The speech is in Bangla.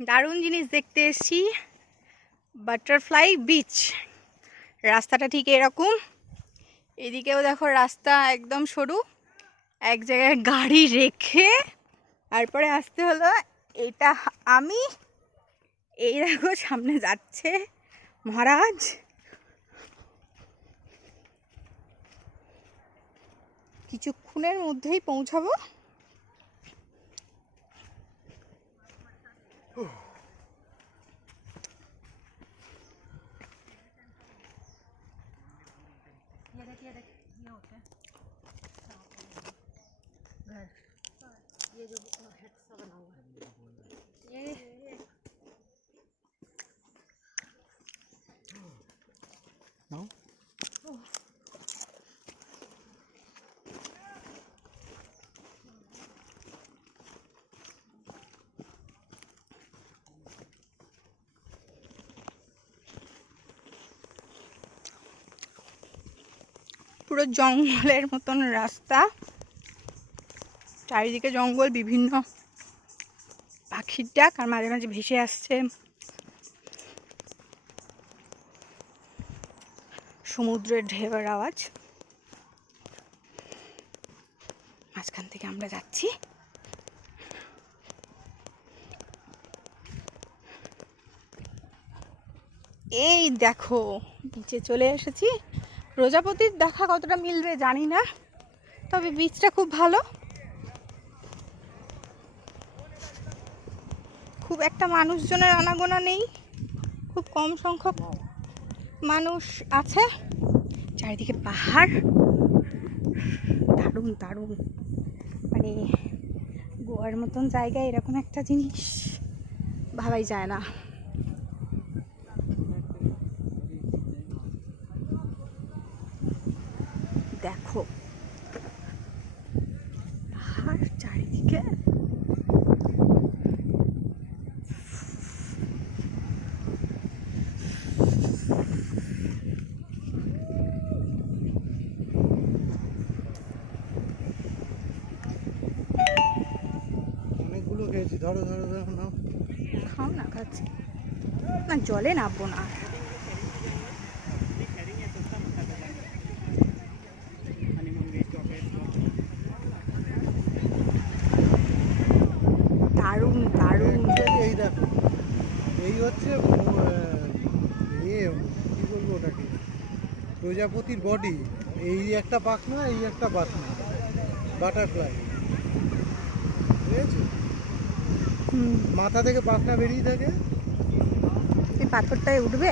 দারুণ জিনিস দেখতে এসেছি, বাটারফ্লাই বিচ। রাস্তাটা ঠিক এরকম, এদিকেও দেখো রাস্তা একদম সরু, এক জায়গায় গাড়ি রেখে তারপরে আসতে হলো। এটা আমি, এই দেখো সামনে যাচ্ছে মহারাজ। কিছুক্ষণের মধ্যেই পৌঁছাবো। পুরো জঙ্গলের মতন রাস্তা, চারিদিকে জঙ্গল, বিভিন্ন পাখির ডাক, আর মাঝে মাঝে ভেসে আসছে সমুদ্রের ঢেউয়ের আওয়াজ। মাঝখান থেকে আমরা যাচ্ছি। এই দেখো বিচে চলে এসেছি। প্রজাপতির দেখা কতটা মিলবে জানি না, তবে বিচটা খুব ভালো। খুব একটা মানুষজনের আনাগোনা নেই, খুব কম সংখ্যক মানুষ আছে। চারিদিকে পাহাড়, দারুণ দারুণ। মানে গোয়ার মতন জায়গায় এরকম একটা জিনিস ভাবাই যায় না। দেখো পাহাড় চারিদিকে, অনেকগুলো খেয়েছি। ধরো ধরো ধরো নাও। খাও না, খাচ্ছি না, জলে নামবো না। দারুণ দারুণ। এই দেখো, এই হচ্ছে কি বলবো ওটাকে, প্রজাপতির বডি। এই একটা পাখনা, এই একটা পাখনা, বাটারফ্লাই। ঠিক আছে, মাথা থেকে পাখনা বেরিয়ে থাকে। এই পাথরটায় উঠবে।